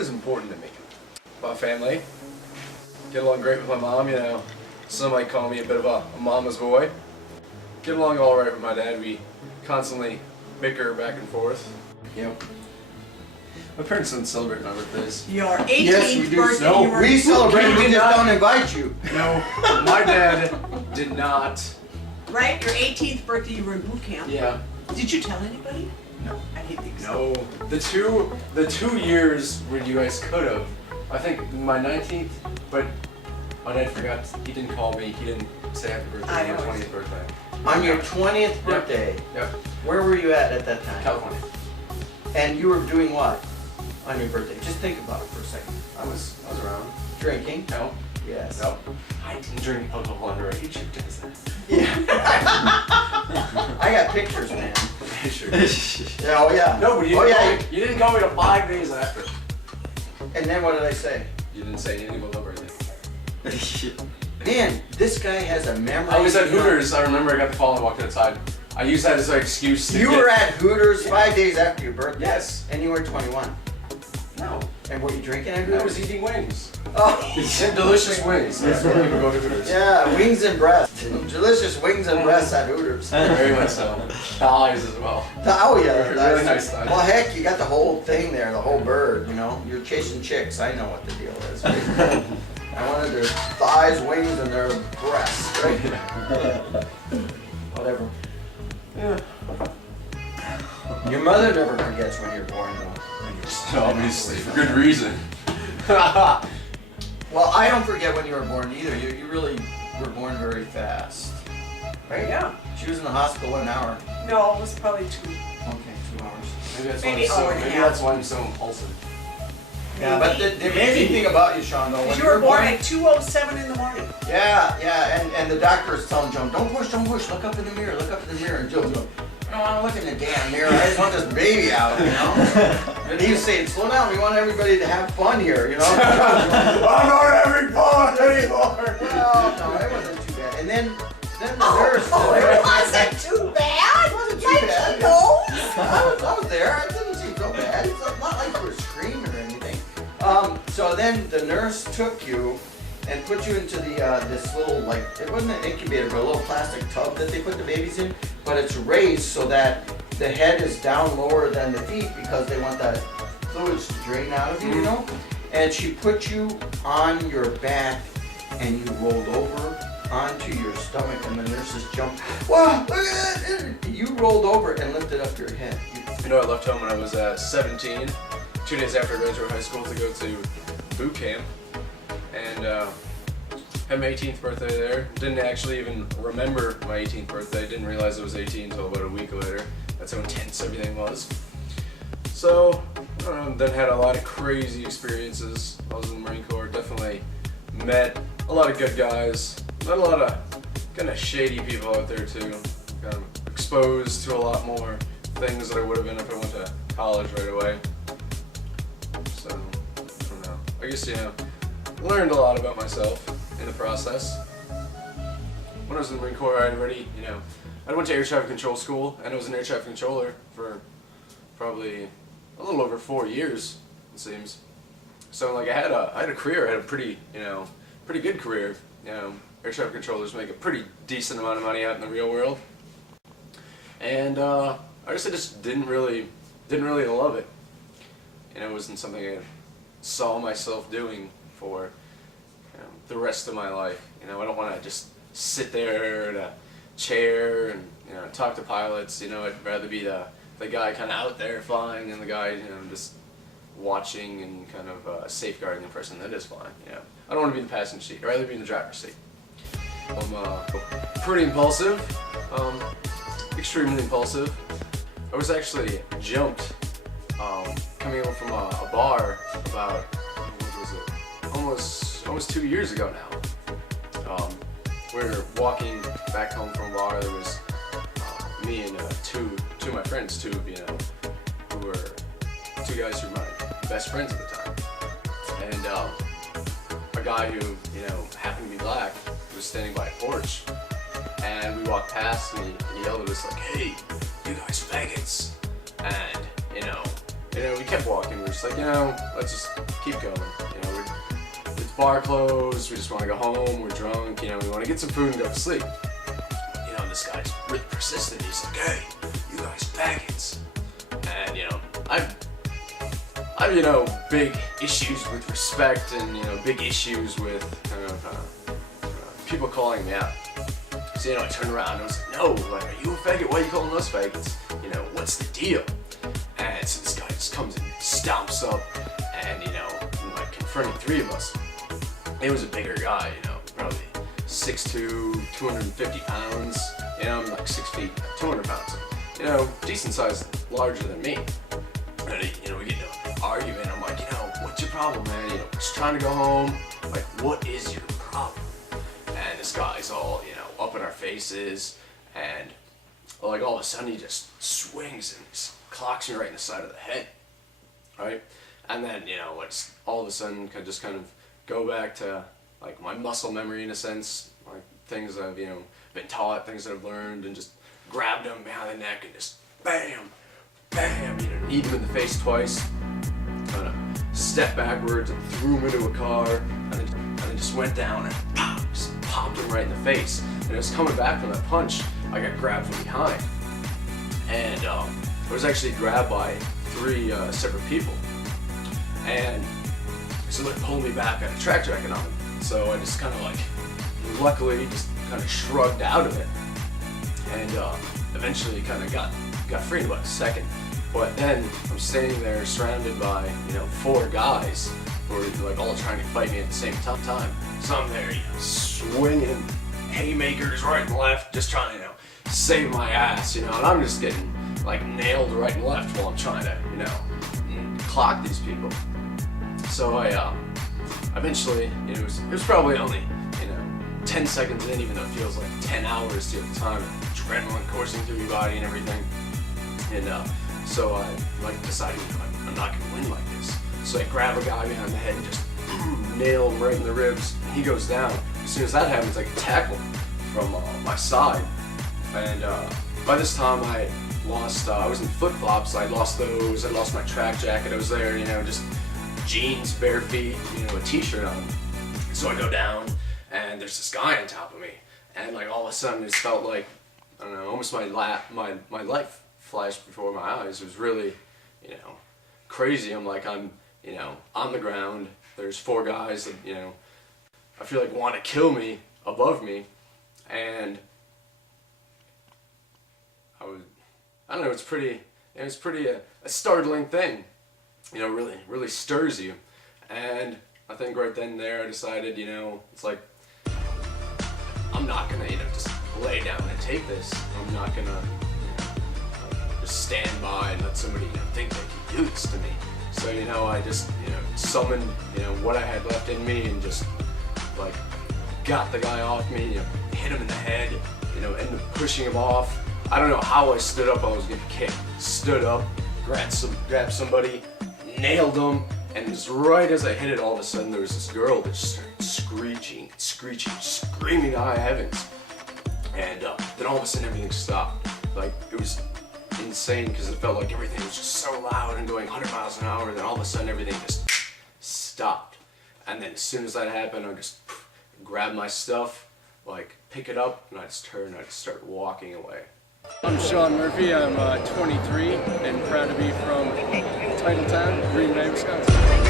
is important to me? My family. Get along great with my mom, you know. Some might call me a bit of a mama's boy. Get along all right with my dad. We constantly bicker back and forth. Yep. My parents don't celebrate my birthdays. Your 18th Yes, we do. birthday. No, you were we celebrate. We We did just not. don't invite you. No, my dad did not. right. Your 18th birthday, you were in boot camp. Yeah. Did you tell anybody? No. I didn't think so. No. The two years where you guys could have. I think my 19th, but my dad forgot. He didn't call me. He didn't say happy birthday I on my always- 20th birthday. On your 20th birthday, Yep. where were you at that time? California. And you were doing what on your birthday? Just think about it for a second. I was around. Drinking? No. Yes. No. I didn't drink alcohol underage. Who does that? Yeah. I got pictures, man. Sure. Yeah, oh yeah. No, but you Oh didn't, yeah. you didn't call me to 5 days after. And then what did I say? You didn't say anything about my birthday. Man, this guy has a memory. I was at Hooters. I remember I got the call and walked outside. I used that as an excuse to You get... were at Hooters 5 days after your birthday? Yes. And you were 21. No. And were you drinking at I Hooters? was eating wings. Oh. And delicious wings. That's where people go to Hooters. Yeah, wings and breasts. Delicious wings and breasts at Hooters. Very much so. Thighs as well. Oh yeah, Really that's- nice thighs. Well, heck, you got the whole thing there, the whole bird. You know, you're chasing chicks. I know what the deal is. I wanted their thighs, wings, and their breasts. Right? Whatever. Yeah. Your mother never forgets when you're born, though. When you're Obviously, for good reason. Well, I don't forget when you were born either. You really were born very fast. Right? Yeah. She was in the hospital an hour. No, it was probably 2. Okay, 2 hours. Maybe hour and a half. that's why I'm so impulsive. Yeah, but the amazing thing about you, Sean, though, when You were born at 2:07 in the morning. Yeah, and the doctor is telling Joan, don't push, look up in the mirror, and Joe's going, I don't want to look in the damn mirror, I just want this baby out, you know? And he was saying, slow down, we want everybody to have fun here, you know? I'm not having fun anymore! Well, no, it wasn't too bad. And then the nurse... it wasn't too bad. It wasn't too Like bad. he knows. I was there, it didn't seem so bad. It's not like you were screaming or anything. So then the nurse took you and put you into the this little, like, it wasn't an incubator, but a little plastic tub that they put the babies in, but it's raised so that the head is down lower than the feet because they want that fluids to drain out of you, you know? And she put you on your back and you rolled over onto your stomach and the nurses jumped, wow, look at that! You rolled over and lifted up your head. You know, I left home when I was 17, 2 days after I graduated high school to go to boot camp, and had my 18th birthday there. Didn't actually even remember my 18th birthday. Didn't realize it was 18 until about a week later. That's how intense everything was. So, I don't know, then had a lot of crazy experiences. I was in the Marine Corps, definitely met a lot of good guys. Met a lot of kind of shady people out there too. Kind of exposed to a lot more things that I would have been if I went to college right away. So, I don't know. I guess, you know, learned a lot about myself in the process. When I was in the Marine Corps, I already, you know, I went to air traffic control school, and I was an air traffic controller for probably a little over 4 years, it seems. So, like, I had a career. I had a pretty, you know, pretty good career. You know, air traffic controllers make a pretty decent amount of money out in the real world. And I just didn't really love it. You know, it wasn't something I saw myself doing for, you know, the rest of my life. You know, I don't want to just sit there in a chair and, you know, talk to pilots. You know, I'd rather be the guy kind of out there flying and the guy, you know, just watching and kind of safeguarding the person that is flying. You know, I don't want to be in the passenger seat. I'd rather be in the driver's seat. I'm pretty impulsive, extremely impulsive. I was actually jumped coming home from a bar about, what was it, almost 2 years ago now. We were walking back home from a bar. There was me and two of my friends, you know, who were two guys who were my best friends at the time, and a guy who, you know, happened to be black was standing by a porch, and we walked past and he yelled at us like, "Hey, you guys faggots!" And, you know, you know, we kept walking. We're just like, you know, let's just keep going. You know, it's bar closed. We just want to go home. We're drunk. You know, we want to get some food and go to sleep. You know, this guy's really persistent. He's like, hey, you guys faggots. And you know, I've you know, big issues with respect and you know, big issues with kind of people calling me out. So you know, I turned around and I was like, no, like, are you a faggot? Why are you calling us faggots? You know, what's the deal? And so this guy just comes and stomps up and, you know, like confronting three of us. He was a bigger guy, you know, probably 6'2", 250 pounds. You know, I'm like 6 feet, 200 pounds. You know, decent size, larger than me. And, you know, we get into an argument. I'm like, you know, what's your problem, man? You know, just trying to go home. Like, what is your problem? And this guy's all, you know, up in our faces. And, like, all of a sudden he just swings and just clocks me right in the side of the head. Right? And then, you know, it's all of a sudden just kind of go back to, like, my muscle memory in a sense. Like, things I've, you know, been taught, things that I've learned, and just grabbed him behind the neck and just bam, bam, you know, kneed him in the face twice. Kind of stepped backwards and threw him into a car, and then just went down and pop, just popped him right in the face. And it was coming back from that punch, I got grabbed from behind. And I was actually grabbed by three separate people. And so they pulled me back at a track jacket on him. So I just kind of like, luckily, just kind of shrugged out of it. And eventually kind of got free in about a second. But then I'm standing there surrounded by, you know, 4 guys who are like all trying to fight me at the same time. So I'm there, you know, swinging haymakers right and left, just trying to, you know, save my ass, you know, and I'm just getting like nailed right and left while I'm trying to, you know, clock these people. So I eventually, you know, it was probably only, you know, 10 seconds in, even though it feels like 10 hours to the time, adrenaline coursing through your body and everything. And so I like decided, you know, I'm not gonna win like this. So I grab a guy behind the head and just nail him right in the ribs, and he goes down. As soon as that happens, I can tackle him from my side. And by this time I lost, I was in flip-flops, I lost those, I lost my track jacket, I was there, you know, just jeans, bare feet, you know, a t-shirt on. So I go down, and there's this guy on top of me, and like all of a sudden it felt like, I don't know, almost my life flashed before my eyes. It was really, you know, crazy. I'm, you know, on the ground, there's 4 guys that, you know, I feel like want to kill me above me, and I don't know, it's pretty a startling thing, you know, really stirs you. And I think right then and there I decided, you know, it's like, I'm not gonna, you know, just lay down and take this. I'm not gonna, you know, just stand by and let somebody, you know, think they can do this to me. So, you know, I just, you know, summoned, you know, what I had left in me and just, like, got the guy off me, you know, hit him in the head, you know, ended up pushing him off. I don't know how I stood up. I was getting kicked. Stood up, grabbed somebody, nailed him, and just right as I hit it, all of a sudden there was this girl that just started screeching, screaming to high heavens. And then all of a sudden everything stopped. Like, it was insane because it felt like everything was just so loud and going 100 miles an hour. Then all of a sudden everything just stopped. And then as soon as that happened, I just grabbed my stuff, like pick it up, and I just turn and I just start walking away. I'm Sean Murphy. I'm 23 and proud to be from Titletown, Green Bay, Wisconsin.